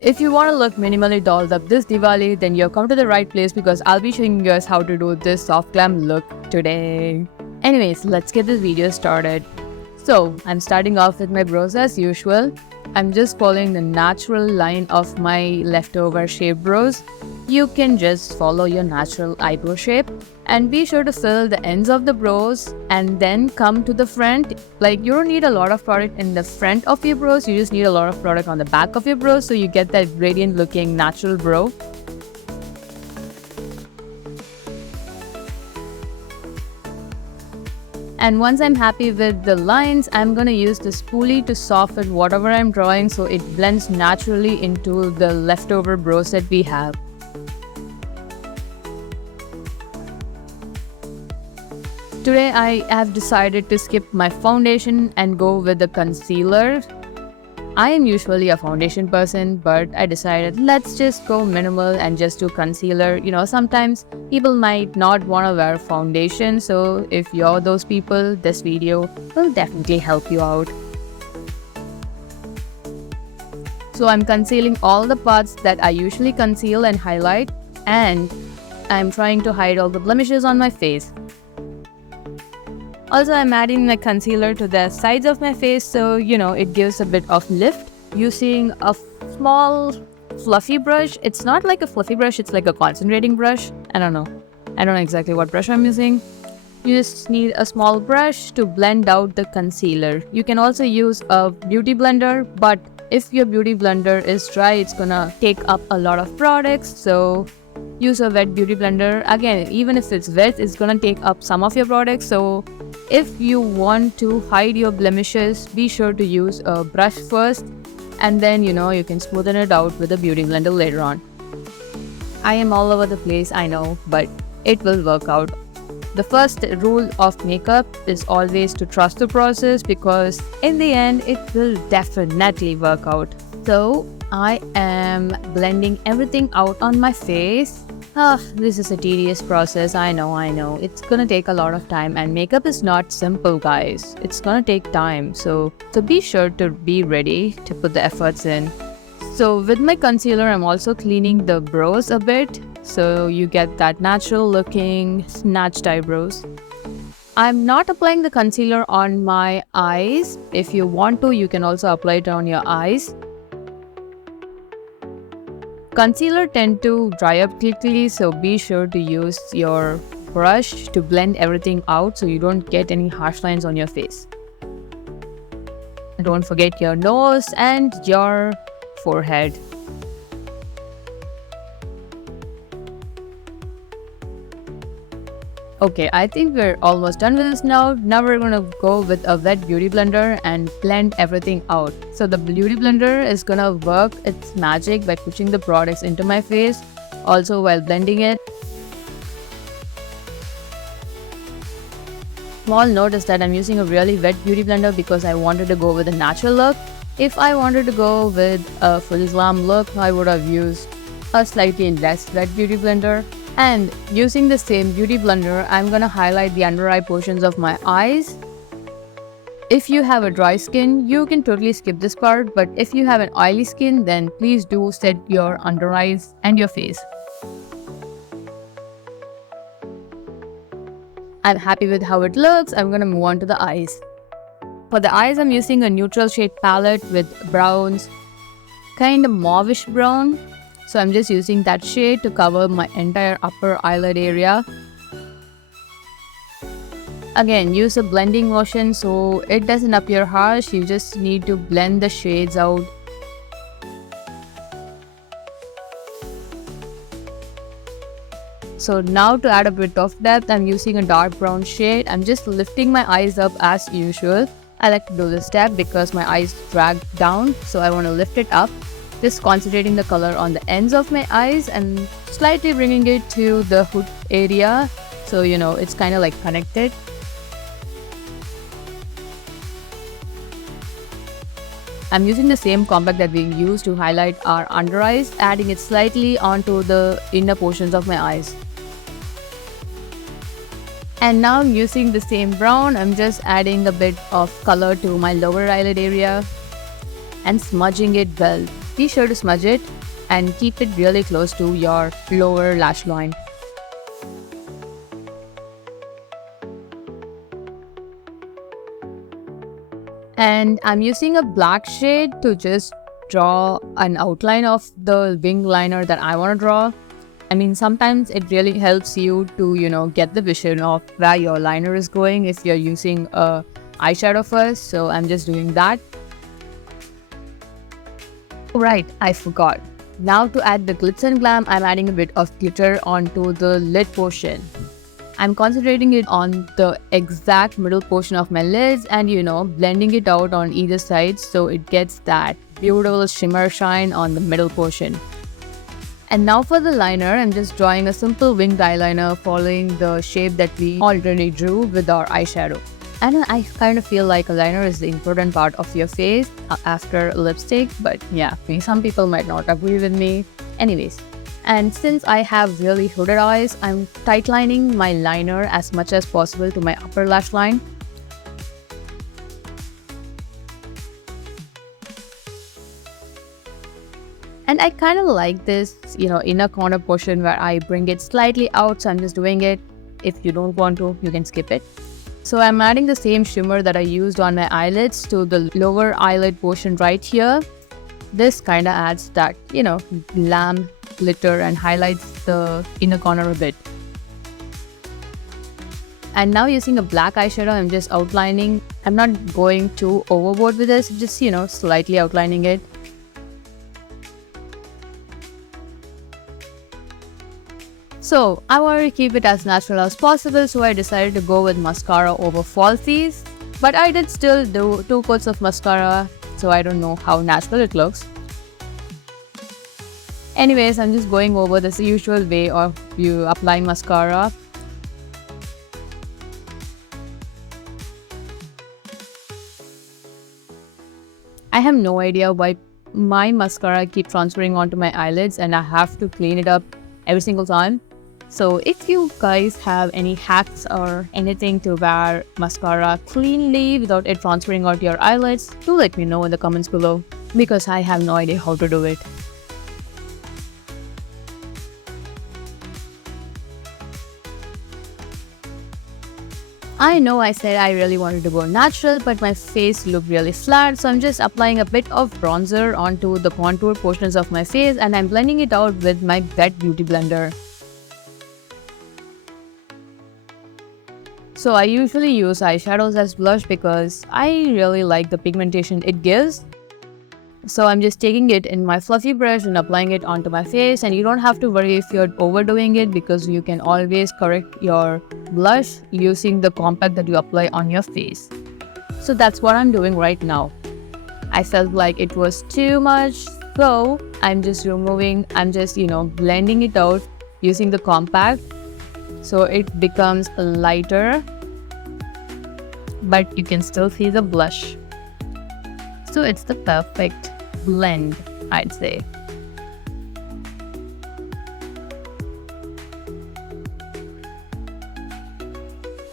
If you want to look minimally dolled up this Diwali, then you've come to the right place because I'll be showing you guys how to do this soft glam look today. Anyways, let's get this video started. So, I'm starting off with my brows as usual. I'm just following the natural line of my leftover shaped brows. You can just follow your natural eyebrow shape and be sure to fill the ends of the brows and then come to the front. Like, you don't need a lot of product in the front of your brows, you just need a lot of product on the back of your brows so you get that radiant looking natural brow. And once I'm happy with the lines, I'm gonna use the spoolie to soften whatever I'm drawing so it blends naturally into the leftover brows that we have. Today I have decided to skip my foundation and go with the concealer. I am usually a foundation person, but I decided let's just go minimal and just do concealer. You know, sometimes people might not want to wear foundation, so if you're those people, this video will definitely help you out. So I'm concealing all the parts that I usually conceal and highlight, and I'm trying to hide all the blemishes on my face. Also, I'm adding the concealer to the sides of my face so, it gives a bit of lift. Using a small fluffy brush. It's not like a fluffy brush, it's like a concentrating brush. I don't know exactly what brush I'm using. You just need a small brush to blend out the concealer. You can also use a beauty blender, but if your beauty blender is dry, it's gonna take up a lot of products. So use a wet beauty blender. Again, even if it's wet, it's gonna take up some of your products. So if you want to hide your blemishes, be sure to use a brush first, and then you can smoothen it out with a beauty blender later on. I am all over the place, I know, but it will work out. The first rule of makeup is always to trust the process because in the end it will definitely work out. So I am blending everything out on my face. This is a tedious process, I know. It's gonna take a lot of time, and makeup is not simple, guys. It's gonna take time, so be sure to be ready to put the efforts in. So with my concealer, I'm also cleaning the brows a bit, so you get that natural looking snatched eyebrows. I'm not applying the concealer on my eyes. If you want to, you can also apply it on your eyes. Concealer tend to dry up quickly, so be sure to use your brush to blend everything out so you don't get any harsh lines on your face. Don't forget your nose and your forehead. Okay, I think we're almost done with this now. Now we're gonna go with a wet beauty blender and blend everything out. So the beauty blender is gonna work its magic by pushing the products into my face, also while blending it. Small note is that I'm using a really wet beauty blender because I wanted to go with a natural look. If I wanted to go with a full glam look, I would have used a slightly less wet beauty blender. And using the same beauty blender, I'm gonna highlight the under eye portions of my eyes. If you have a dry skin, you can totally skip this part, but if you have an oily skin, then please do set your under eyes and your face. I'm happy with how it looks. I'm gonna move on to the eyes. For the eyes, I'm using a neutral shade palette with browns, kind of mauvish brown. So I'm just using that shade to cover my entire upper eyelid area. Again, use a blending motion so it doesn't appear harsh. You just need to blend the shades out. So now to add a bit of depth, I'm using a dark brown shade. I'm just lifting my eyes up as usual. I like to do this step because my eyes drag down, so I want to lift it up. Just concentrating the color on the ends of my eyes and slightly bringing it to the hood area so it's kind of like connected. I'm using the same compact that we used to highlight our under eyes, adding it slightly onto the inner portions of my eyes. And now using the same brown, I'm just adding a bit of color to my lower eyelid area and smudging it well. be sure to smudge it and keep it really close to your lower lash line. And I'm using a black shade to just draw an outline of the wing liner that I want to draw. I mean, sometimes it really helps you to, get the vision of where your liner is going if you're using a eyeshadow first. So I'm just doing that. Right, I forgot. Now to add the glitz and glam, I'm adding a bit of glitter onto the lid portion. I'm concentrating it on the exact middle portion of my lids and blending it out on either side so it gets that beautiful shimmer shine on the middle portion. And now for the liner, I'm just drawing a simple winged eyeliner following the shape that we already drew with our eyeshadow. And I kind of feel like a liner is the important part of your face after lipstick, but yeah, some people might not agree with me. Anyways, and since I have really hooded eyes, I'm tightlining my liner as much as possible to my upper lash line. And I kind of like this, inner corner portion where I bring it slightly out, so I'm just doing it. If you don't want to, you can skip it. So I'm adding the same shimmer that I used on my eyelids to the lower eyelid portion right here. This kind of adds that, glam, glitter and highlights the inner corner a bit. And now using a black eyeshadow, I'm just outlining. I'm not going too overboard with this, just, slightly outlining it. So I wanted to keep it as natural as possible, so I decided to go with mascara over falsies. But I did still do 2 coats of mascara, so I don't know how natural it looks. Anyways, I'm just going over this usual way of you applying mascara. I have no idea why my mascara keeps transferring onto my eyelids and I have to clean it up every single time. So if you guys have any hacks or anything to wear mascara cleanly without it transferring onto your eyelids, do let me know in the comments below, because I have no idea how to do it. I know I said I really wanted to go natural, but my face looked really flat, so I'm just applying a bit of bronzer onto the contour portions of my face and I'm blending it out with my wet beauty blender. So I usually use eyeshadows as blush because I really like the pigmentation it gives. So I'm just taking it in my fluffy brush and applying it onto my face, and you don't have to worry if you're overdoing it because you can always correct your blush using the compact that you apply on your face. So that's what I'm doing right now. I felt like it was too much, so I'm just blending it out using the compact so it becomes lighter, but you can still see the blush. So it's the perfect blend, I'd say.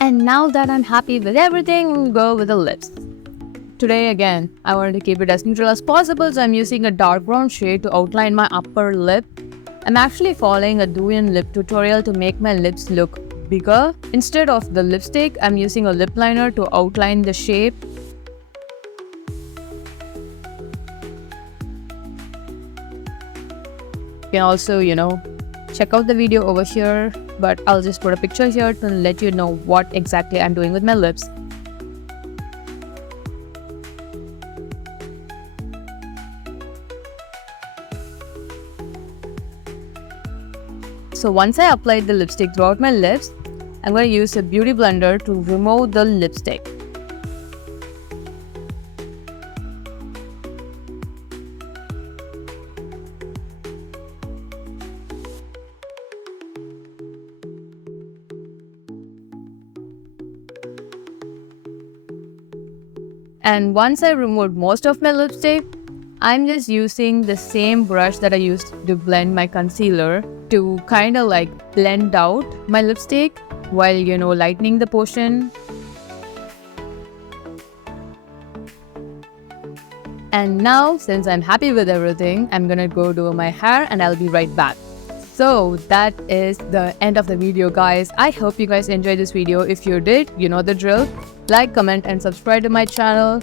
And now that I'm happy with everything, we'll go with the lips. Today again, I wanted to keep it as neutral as possible, so I'm using a dark brown shade to outline my upper lip. I'm actually following a Douyin lip tutorial to make my lips look bigger. Instead of the lipstick, I'm using a lip liner to outline the shape. You can also, check out the video over here, but I'll just put a picture here to let you know what exactly I'm doing with my lips. So once I applied the lipstick throughout my lips, I'm going to use a beauty blender to remove the lipstick. And once I removed most of my lipstick, I'm just using the same brush that I used to blend my concealer to kind of blend out my lipstick while, lightening the portion. And now, since I'm happy with everything, I'm gonna go do my hair and I'll be right back. So that is the end of the video, guys. I hope you guys enjoyed this video. If you did, you know the drill. Like, comment and subscribe to my channel.